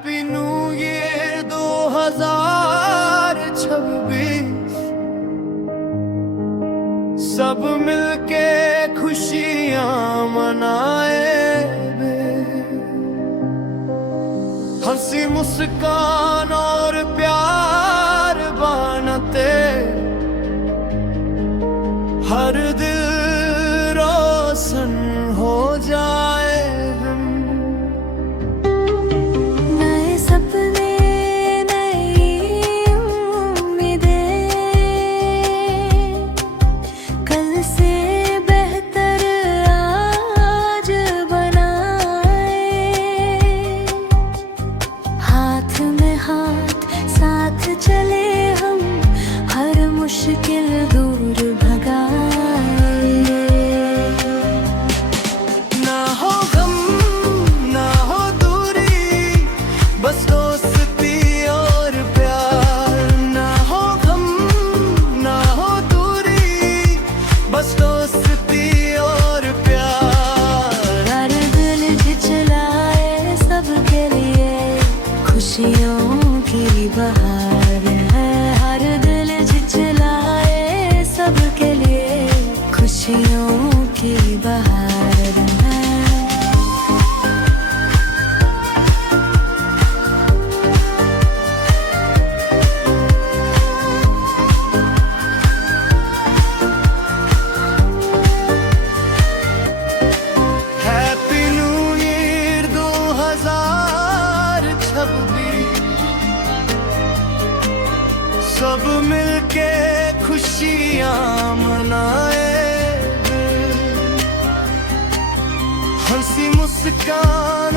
Happy new year 2026। सब मिलके खुशियां मनाए बे, हंसी मुस्कान और प्यार बनते हर दिल रोशन हो जाए। नए सपने नई उम्मीदें कल से बेहतर आज बनाए, हाथ में हाथ साथ चले हम हर मुश्किल दूर भगाए। ना हो गम ना हो दूरी, बस दोस्ती और प्यार। ना हो गम ना हो दूरी, बस दोस्ती और प्यार। हर दिल झिझलाए सबके लिए खुशियों की बहार है। हर दिल झिझलाए सबके लिए खुशियों की बहार है। Happy new year 2026। सब मिलके खुशियां मनाए, हंसी मुस्कान